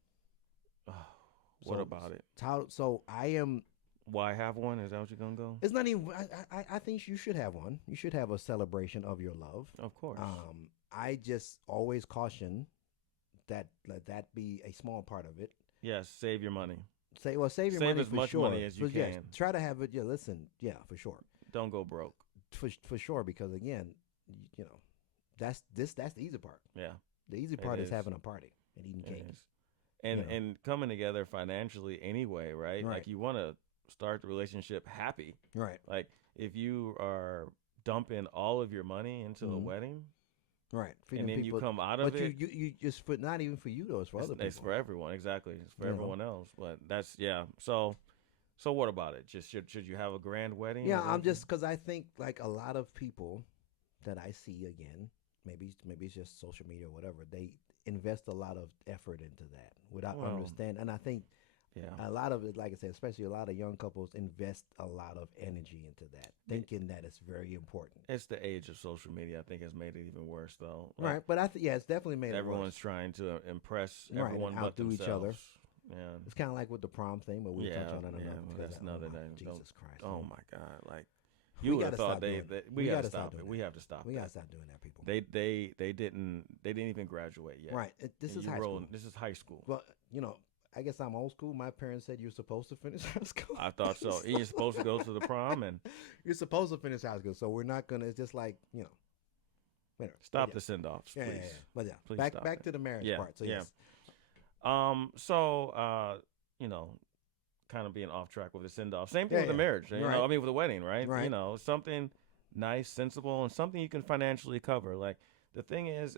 What So- about it? So I am. Why have one? Is that what you're gonna go? It's not even. I think you should have one. You should have a celebration of your love. Of course. I just always caution that let that be a small part of it. Yes. Save your money. Save your Save money as for much sure. money as you But yes, can. try to have it. Yeah, listen. Yeah, for sure. Don't go broke. For sure, because again, that's the easy part. Yeah. The easy It part is is. having a party and eating It cake. is. And You know. and coming together financially anyway, right? Right. Like you want to start the relationship happy. Right. Like if you are dumping all of your money into the Mhm. wedding, Right. and then you come out of but it, you just for not even for you though, it's for other people. it's for everyone. Exactly, it's for You know. everyone else. But that's yeah. So what about it? Just should you have a grand wedding? Yeah, or I'm what? just because I think like a lot of people that I see again, maybe it's just social media or whatever. They invest a lot of effort into that without Well, understanding. And I think yeah. a lot of it, like I said, especially a lot of young couples invest a lot of energy into that, thinking that it's very important. It's the age of social media. I think has made it even worse though. Like, Right, but it's definitely made everyone's it worse. trying to impress Right, and everyone but outdo each other. themselves. Yeah. It's kind of like with the prom thing, but we'll touch Yeah, on it yeah, another. well, because that's another my- day. Don't- Jesus Christ! Oh my God! Like We you would gotta have thought stop doing we We got gotta to stop stop it. doing We that. have to stop We it. gotta stop doing that, people. They didn't even graduate yet. Right. This And is you high rolling- school. This is high school. Well, I guess I'm old school. My parents said you're supposed to finish high school. I thought so. You're supposed to go to the prom and You're supposed to finish high school, so we're not gonna. It's just like whatever. stop But the send offs, yeah, please. yeah, yeah. But yeah, Please back stop back it. to the marriage Yeah, part. So yeah. yes, So kind of being off track with the send off. Same thing Yeah, with the yeah. marriage. Right. I mean with the wedding, right? Right. Something nice, sensible, and something you can financially cover. Like the thing is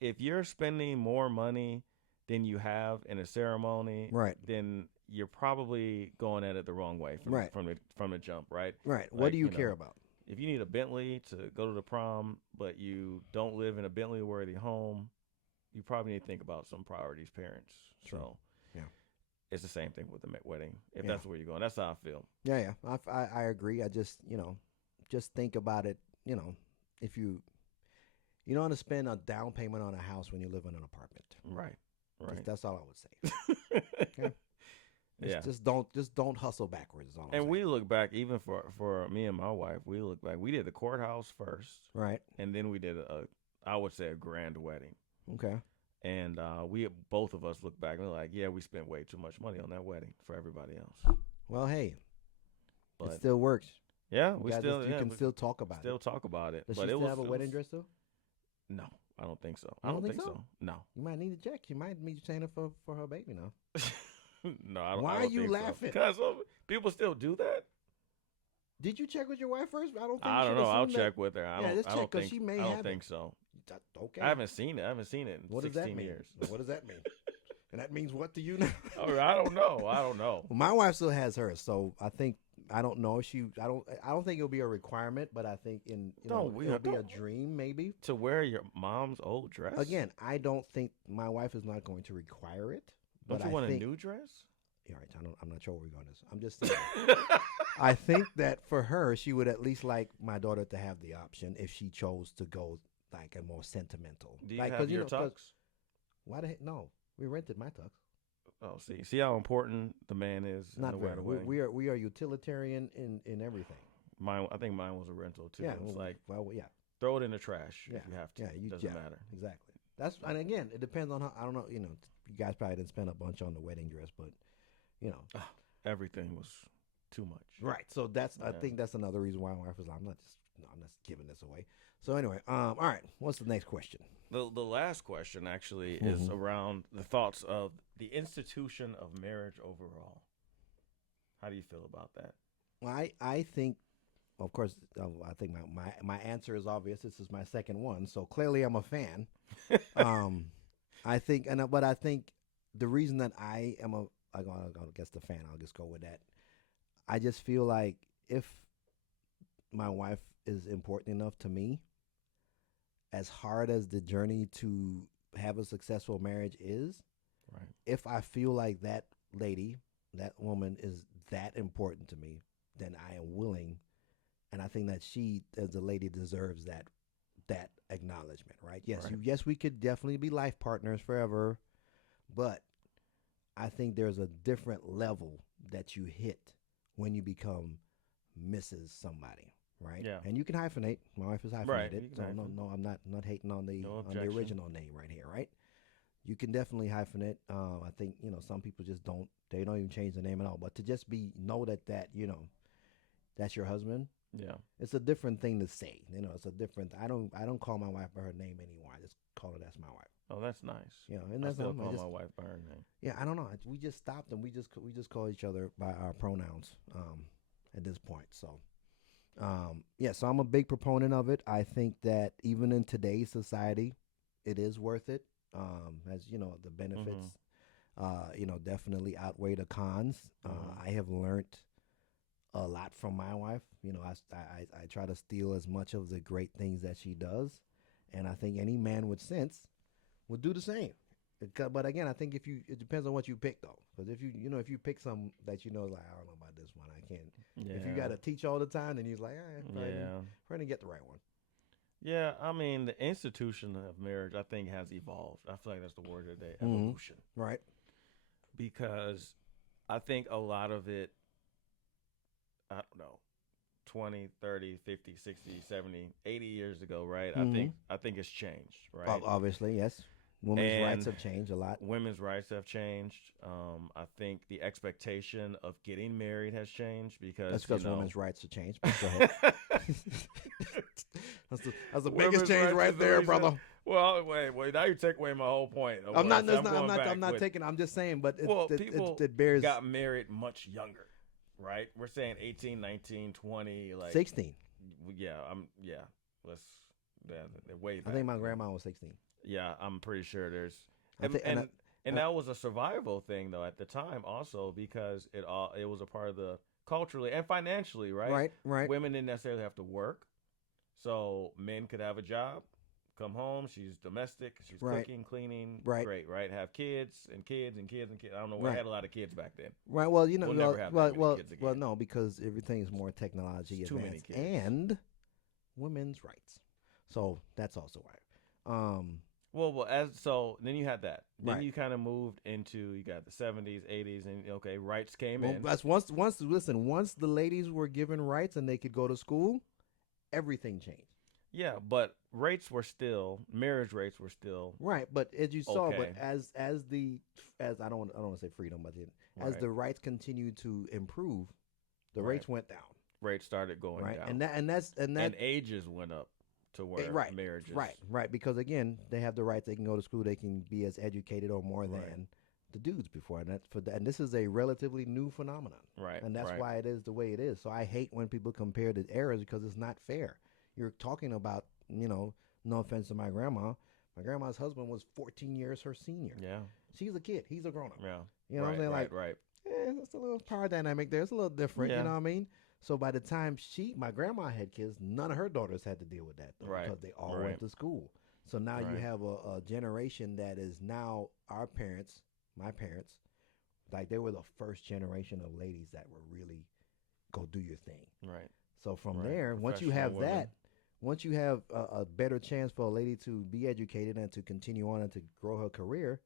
if you're spending more money than you have in a ceremony, right, then you're probably going at it the wrong way Right. from the jump, right? right. Like, What do you care about? If you need a Bentley to go to the prom, but you don't live in a Bentley-worthy home, you probably need to think about some priorities, parents. True. So, Yeah. it's the same thing with the wedding. If Yeah. that's where you're going, that's how I feel. Yeah, yeah. I agree. I just just think about it. If you don't want to spend a down payment on a house when you live in an apartment. Right. Right. That's all I would say. Okay. Yeah. Just don't hustle backwards. Is all I'm And saying. we look back, even for me and my wife, we look back. We did the courthouse first, Right. and then we did I would say a grand wedding. Okay. And we both of us look back and we're like, yeah, we spent way too much money on that wedding for everybody else. Well, hey, But it still works. yeah, You we got still this- you yeah, can we still talk about still it. talk about it. Does But she it still was have a it wedding was- dress though? No, I don't think so. You I don't don't think think so? so. No. You might need to check. You might be saying it for her baby now. No, I don't. Why I are don't you think laughing? Because people still do that. Did you check with your wife first? I don't think. I you don't should know. I'll assume check with her. I Yeah, don't. just I check, don't 'cause think. she may I don't have think it. so. Okay. I haven't seen it. I haven't seen it in What does that 16 mean? years. What does that mean? And that means what to you now? Oh, I don't know. I don't know. Well, my wife still has hers, so I think I don't know. I don't think it'll be a requirement, but I think it'll be a dream maybe. To wear your mom's old dress Again, I don't think my wife is not going to require it. Don't but you I want think, a new dress? Yeah, all right. I'm not sure where we're going this. I'm just saying. I think that for her, she would at least like my daughter to have the option if she chose to go like a more sentimental. Do you like, have your tux? Why the heck? No, we rented my tux. Oh, see how important the man is. Not in the very. wedding. We are utilitarian in everything. I think mine was a rental too. Yeah, It's like yeah, throw it in the trash yeah, if you have to. yeah. Doesn't matter. Exactly. And again, it depends on how. I don't know. You guys probably didn't spend a bunch on the wedding dress, but Everything was too much. right. So I think that's another reason why my wife was like, I'm not giving this away. So anyway, all right. What's the next question? The last question actually is around the thoughts of the institution of marriage overall. How do you feel about that? Well, I think, of course, I think my answer is obvious. This is my second one, so clearly I'm a fan. I think, but I think the reason that I guess the fan, I'll just go with that. I just feel like if my wife is important enough to me, as hard as the journey to have a successful marriage is, right? If I feel like that lady, that woman is that important to me, then I am willing, and I think that she, as a lady, deserves that acknowledgement, right? Yes, Right. yes, we could definitely be life partners forever, but I think there's a different level that you hit when you become Mrs. somebody, right? Yeah. And you can hyphenate. My wife is Right, hyphenated. you can So hyphenate. no, I'm not hating on the No on the objection. original name right here, right? You can definitely hyphenate. I think some people just don't. They don't even change the name at all. But to just know that that's your husband. Yeah. It's a different thing to say. It's a different. I don't call my wife by her name anymore. I just call her that's my wife. Oh, that's nice. And I that's still not. call my wife by her name. Yeah, I don't know. We just stopped and we just call each other by our pronouns at this point. So, so I'm a big proponent of it. I think that even in today's society, it is worth it. As the benefits, definitely outweigh the cons. I have learned a lot from my wife. I try to steal as much of the great things that she does, and I think any man with sense would do the same. But again, I think it depends on what you pick though. Because if you pick some that like, I don't know about this one, I can't. Yeah. If you got to teach all the time, then he's like, probably Yeah. didn't get the right one. Yeah, I mean, the institution of marriage, I think, has evolved. I feel like that's the word of the day, evolution. Right. Because I think a lot of it, I don't know, 20, 30, 50, 60, 70, 80 years ago, right? I think it's changed, right? Obviously, yes. Women's rights have changed a lot. Women's rights have changed. I think the expectation of getting married has changed because That's because women's rights have changed. But go ahead. that's the biggest Women's change rights right is the there, reason- brother. Well, wait. Now you take away my whole point. I'm not back taking. I'm just saying, but people it bears got married much younger, right? We're saying 18, 19, 20, like 16. Yeah, Let's they're way back. I think my grandma was 16. Yeah, I'm pretty sure there's And that was a survival thing though at the time also because it was a part of the culturally and financially, right? Right. Women didn't necessarily have to work. So men could have a job, come home, she's domestic, she's cooking, cleaning, great, right? Have kids and kids and kids and kids. I don't know, we had a lot of kids back then. Right. Well, We'll never have that many kids again. well, no, because everything is more technology It's too many advanced kids. and women's rights. So that's also why. as so then you had that. Then Right. you kind of moved into you got the 70s, 80s, and okay, rights came Well, in. that's once the ladies were given rights and they could go to school, everything changed. Yeah, but marriage rates were still Right, but as you saw, but okay. as I don't want to say freedom, but as Right, the rights continued to improve, the right. rates went down. Rates started going Right, down, and that and ages went up to where right, marriages. right, because again, they have the rights. They can go to school. They can be as educated or more Right, than the dudes before, and that's for that. And this is a relatively new phenomenon, right, and that's right, why it is the way it is. So I hate when people compare the eras because it's not fair. You're talking about, no offense to my grandma. My grandma's husband was 14 years her senior. yeah, She's a kid. He's a grown up. yeah, You know what I'm right, saying? right, Like, right. it's a little power dynamic there. It's a little different. You Yeah, know what I mean? So by the time my grandma had kids, none of her daughters had to deal with that though, right, because they all right, went to school. So now you right, have a generation that is now our parents, my parents, like they were the first generation of ladies that were really go do your thing. right, So from right. there, once you Professional have women. that, once you have a better chance for a lady to be educated and to continue on and to grow her career,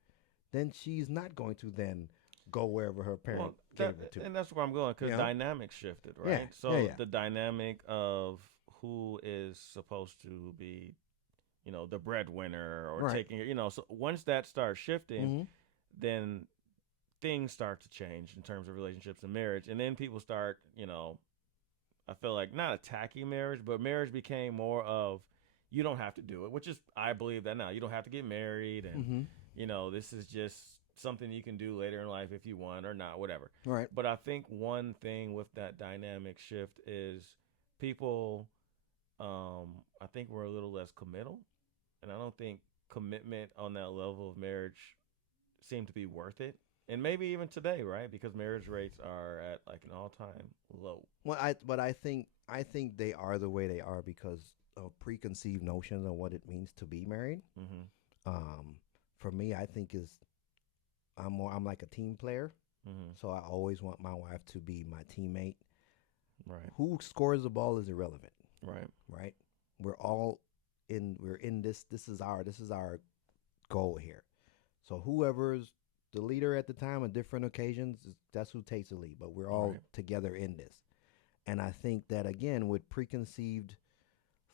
then she's not going to then go wherever her parent Well, gave that her to. and that's where I'm going You because know? dynamics shifted, Yeah, right? yeah, So yeah. the dynamic of who is supposed to be, the breadwinner or Right. taking, so once that starts shifting, Mm-hmm. then things start to change in terms of relationships and marriage, and then people start, I feel like not attacking marriage, but marriage became more of you don't have to do it, which is I believe that now you don't have to get married, and Mm-hmm. this is just something you can do later in life if you want or not, whatever. Right. But I think one thing with that dynamic shift is people, I think we're a little less committal, and I don't think commitment on that level of marriage seemed to be worth it. And maybe even today, right? Because marriage rates are at like an all-time low. Well, I think they are the way they are because of preconceived notions of what it means to be married. Mm-hmm. Um, for me, I think is I'm like a team player, Mm-hmm. so I always want my wife to be my teammate. Right. Who scores the ball is irrelevant, Right. right? We're in this. This is our goal here. So whoever's the leader at the time on different occasions, that's who takes the lead. But we're all Right. together in this. And I think that again, with preconceived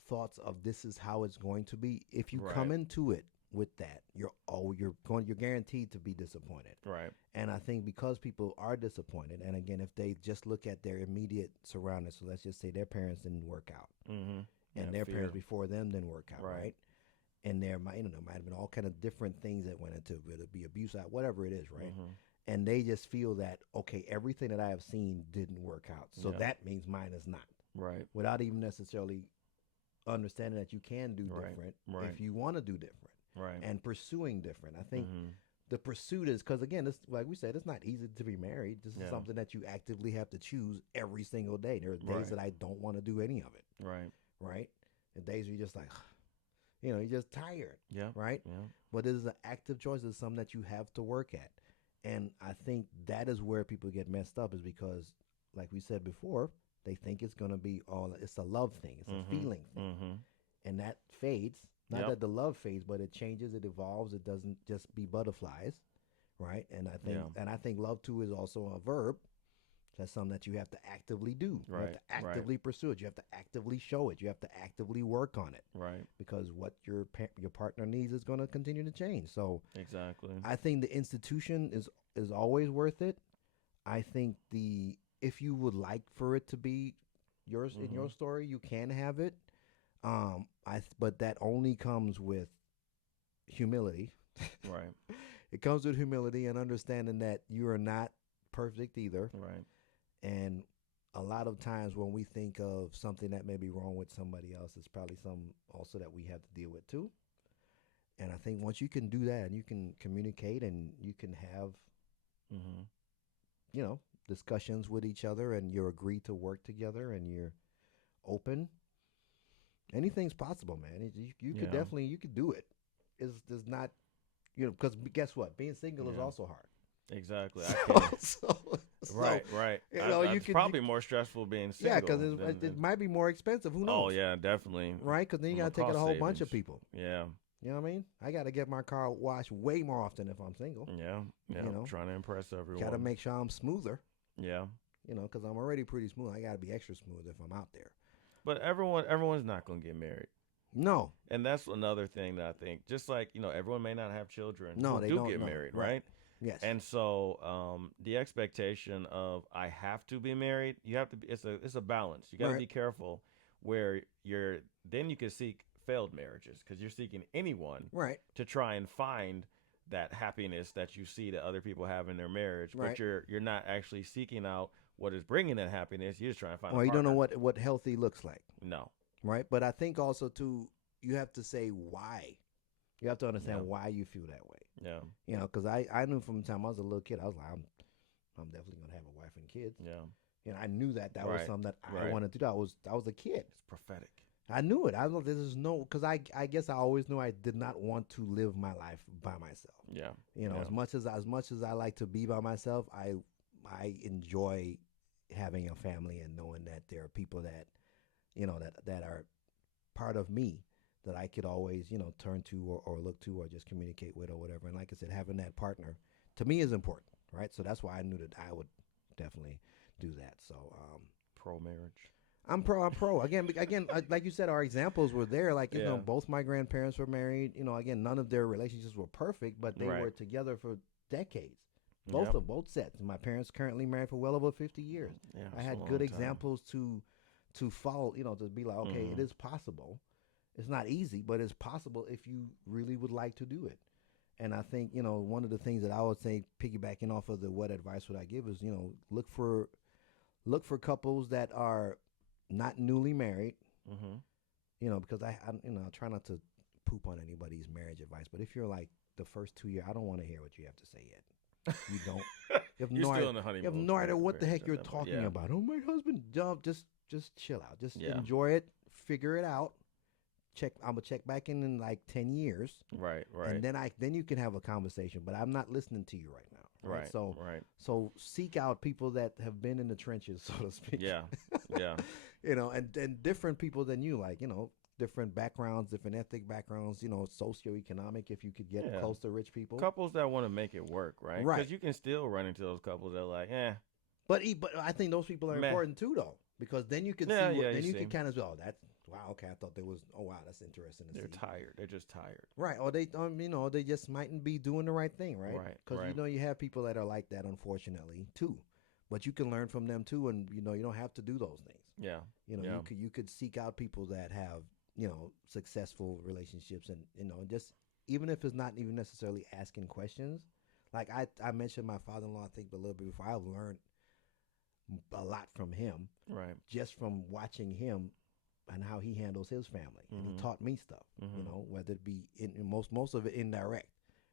thoughts of this is how it's going to be, if you come Right. into it with that, you're guaranteed to be disappointed. Right. And I think because people are disappointed, and again, if they just look at their immediate surroundings, so let's just say their parents didn't work out, Mm-hmm. and Yeah, their fear. parents before them didn't work out, Right. right? And there might have been all kind of different things that went into it, whether it be abuse, whatever it is, right? Mm-hmm. And they just feel that okay, everything that I have seen didn't work out, so Yeah. that means mine is not, Right. without even necessarily understanding that you can do Right, different right. if you want to do different Right. and pursuing different. I think Mm-hmm. the pursuit is because again, it's like we said, it's not easy to be married. This is Yeah. something that you actively have to choose every single day. There are days Right. that I don't want to do any of it, Right. right? The days where you're just like, you're just tired, Yeah. right? Yeah. But it is an active choice. It's something that you have to work at. And I think that is where people get messed up is because, like we said before, they think it's going to be it's a love thing. It's a Mm-hmm. feeling thing. Mm-hmm. And that fades. Not Yep. that the love fades, but it changes, it evolves. It doesn't just be butterflies, right? And I think love too is also a verb. That's something that you have to actively do. You have Right, to actively pursue it. You have to actively show it. You have to actively work on it Right. because what your partner needs is going to continue to change. So Exactly. I think the institution is always worth it. I think if you would like for it to be yours in your story, you can have it. But that only comes with humility. Right. It comes with humility and understanding that you are not perfect either. Right. And a lot of times when we think of something that may be wrong with somebody else, it's probably some also that we have to deal with too. And I think once you can do that and you can communicate and you can have, Mm-hmm. discussions with each other and you agree to work together and you're open, anything's possible, man. You could Yeah. definitely, you could do it. It's not, because guess what? Being single is Yeah. also hard. Exactly. I So, can. so, Right. Right. you It's could probably more stressful being single. yeah, because than- it might be more expensive. Who knows? Oh yeah, definitely. Right? Because then you From a got to take out a cost whole bunch of savings. people. Yeah. You know what I mean? I got to get my car washed way more often if I'm single. Yeah, yeah. You know, Trying to impress got to everyone. make sure I'm smoother. Yeah, You know, because I'm already pretty smooth. I got to be extra smooth if I'm out there. but everyone's not gonna get married. No, And that's another thing that I think, just like, everyone may not have children no, who they do don't get know. married, Right. right? Yes. And so the expectation of I have to be married, you have to be, it's a balance. You got to Right. be careful where then you can seek failed marriages because you're seeking anyone Right. to try and find that happiness that you see that other people have in their marriage, Right. but you're not actually seeking out what is bringing that happiness. You're just trying to find a Or you don't know partner. what healthy looks like. No. Right. But I think also too, you have to say why. You have to understand Yeah. why you feel that way. Yeah. You know, because I knew from the time I was a little kid, I was like, I'm definitely gonna have a wife and kids. Yeah. You know, I knew that was Right. something that I Right. wanted to do. I was a kid. It's prophetic. I knew it. I know this is no because I guess I always knew I did not want to live my life by myself. Yeah. You know, Yeah. as much as I like to be by myself, I enjoy having a family and knowing that there are people that that are part of me that I could always turn to or look to or just communicate with or whatever. And like I said, having that partner to me is important, right? So that's why I knew that I would definitely do that. So Pro marriage. I'm pro. I'm pro. Again, like you said, our examples were there. Like Yeah. both my grandparents were married. Again, none of their relationships were perfect, but they Right. were together for decades. Both Yep. of both sets. My parents currently married for well over 50 years. Yeah. I it's a had long good time. examples to follow. To be like, okay, it Mhm. is possible. It's not easy, but it's possible if you really would like to do it. And I think one of the things that I would say, piggybacking off of the what advice would I give is look for couples that are not newly married. Mhm. Because I try not to poop on anybody's marriage advice, but if you're like the first 2 years, I don't want to hear what you have to say yet. You don't. You have You're no still idea. in the honeymoon. You have no idea what the marriage heck you're at that point. talking Yeah. about. Oh, my husband, just chill out. Just Yeah. enjoy it. Figure it out. I'm gonna check back in like 10 years, Right. Right. and then you can have a conversation. But I'm not listening to you right now. right. So Right. so seek out people that have been in the trenches, so to speak. Yeah. Yeah. And different people than you, like different backgrounds, different ethnic backgrounds, socioeconomic. If you could get Yeah. close to rich people, Couples that want to make it work, right? Right. Because you can still run into those couples that are like, but I think those people are Meh. important too, though, because then you can Yeah, see, yeah, then you you can see. kind of go, oh, that's wow, okay, I thought there was, oh wow, that's interesting to they're see. tired. They're just tired. Right, or they just mightn't be doing the right thing, right? Right, Because right. you have people that are like that, unfortunately, too. But you can learn from them too, and you don't have to do those things. Yeah. You could seek out people that have successful relationships, and just even if it's not even necessarily asking questions. Like I mentioned my father-in-law, I think a little bit before. I've learned a lot from him Right. just from watching him and how he handles his family. And he Mhm. taught me stuff, Mhm. whether it be most of it indirect.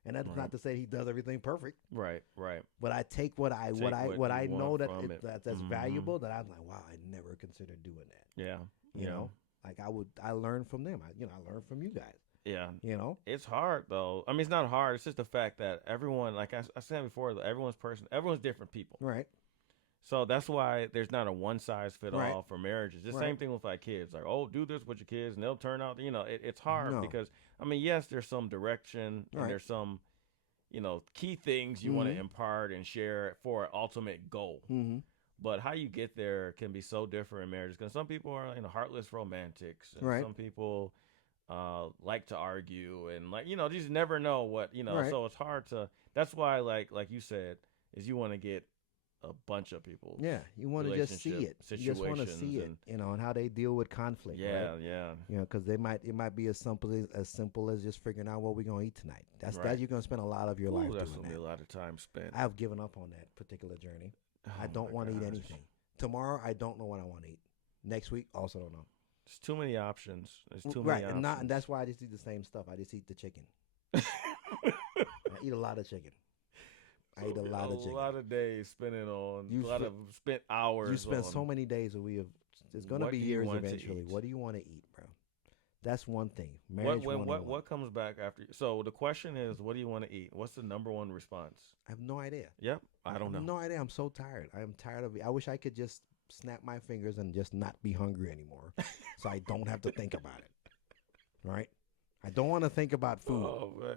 And that's Right. not to say he does everything perfect, Right. Right. but I take what I Take what what I you know want that from it. that's Mhm. valuable, that I'm like, wow, I never considered doing that. Yeah. You yeah. know, like I learned from them. I learned from you guys. Yeah. You know, It's hard though. I mean, it's not hard. It's just the fact that everyone, like I said before, everyone's different people. right? So that's why there's not a one size fit all Right. for marriages. The Right. same thing with like kids. Like, oh, do this with your kids, and they'll turn out. It's hard No. because I mean, yes, there's some direction and Right. there's some, key things you want Mhm. to impart and share for an ultimate goal. Mm-hmm. But how you get there can be so different in marriages. Because some people are heartless romantics, and Right. some people like to argue, and you just never know what. Right. So it's hard to. That's why, like you said, is you want to get a bunch of people. Yeah, you want to just see it. relationship You just want to see situations it, and how they deal with conflict. Yeah, right? yeah. Because it might be as simple as just figuring out what we're gonna eat tonight. That's Right. you're gonna spend a lot of your Ooh, life that's doing gonna be a that. lot of time spent. I've given up on that particular journey. I Oh don't my want to eat gosh. anything. Tomorrow, I don't know what I want to eat. Next week, also don't know. There's too many options. There's too Right, many and options. that's why I just eat the same stuff. I just eat the chicken. I eat a lot of chicken. I eat a lot of chicken. A lot of days spending on. You a lot spe- of spent hours. You spend on so many days that we have. It's gonna what be do you years want to eventually. eat? What do you want to eat, bro? That's one thing. What Marriage. when, 101. what comes back after? So the question is, what do you want to eat? What's the number one response? I have no idea. Yep, I don't know. No idea. I'm so tired. I am tired of it. I wish I could just snap my fingers and just not be hungry anymore, so I don't have to think about it. Right? I don't want to think about food. Oh man,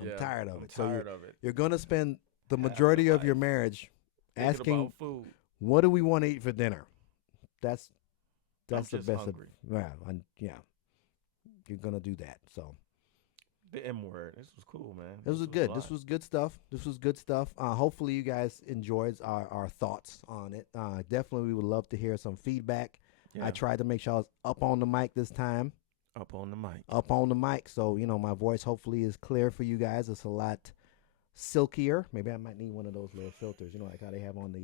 I'm yeah, tired of I'm it. So tired of it. you're gonna spend the Half majority your of your life marriage thinking asking, about food. "What do we want to eat for dinner?" That's I'm the just best. hungry. Yeah, you're gonna do that. So The M word. This was cool, man. this was a good. lot. This was good stuff. This was good stuff. Hopefully you guys enjoyed our thoughts on it. Definitely, we would love to hear some feedback. Yeah. I tried to make sure I was up on the mic this time. Up on the mic. Up on the mic, so my voice hopefully is clear for you guys. It's a lot silkier. Maybe I might need one of those little filters, like how they have on the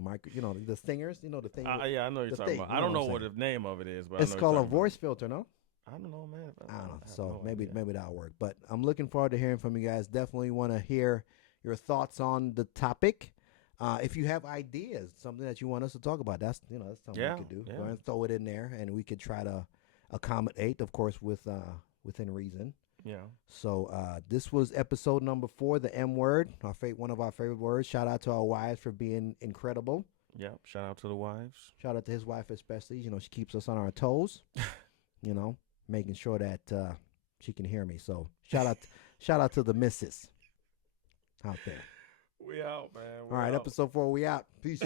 mic. The stingers. The thing. Yeah, I know what you're the talking thing, about. you I know don't what know I'm what saying. the name of it is, but It's I know called a what you're talking voice filter, no? about. I don't know, man. I don't know. have So no maybe idea. that'll work. But I'm looking forward to hearing from you guys. Definitely want to hear your thoughts on the topic. If you have ideas, something that you want us to talk about, that's something Yeah, we could do. yeah. Go ahead and throw it in there, and we could try to accommodate, of course, within reason. Yeah. So this was episode number 4, the M word, one of our favorite words. Shout out to our wives for being incredible. Yep. Shout out to the wives. Shout out to his wife especially. She keeps us on our toes. Making sure that she can hear me. So shout out to the missus out there. We out, man. All right, episode 4, we out. Peace.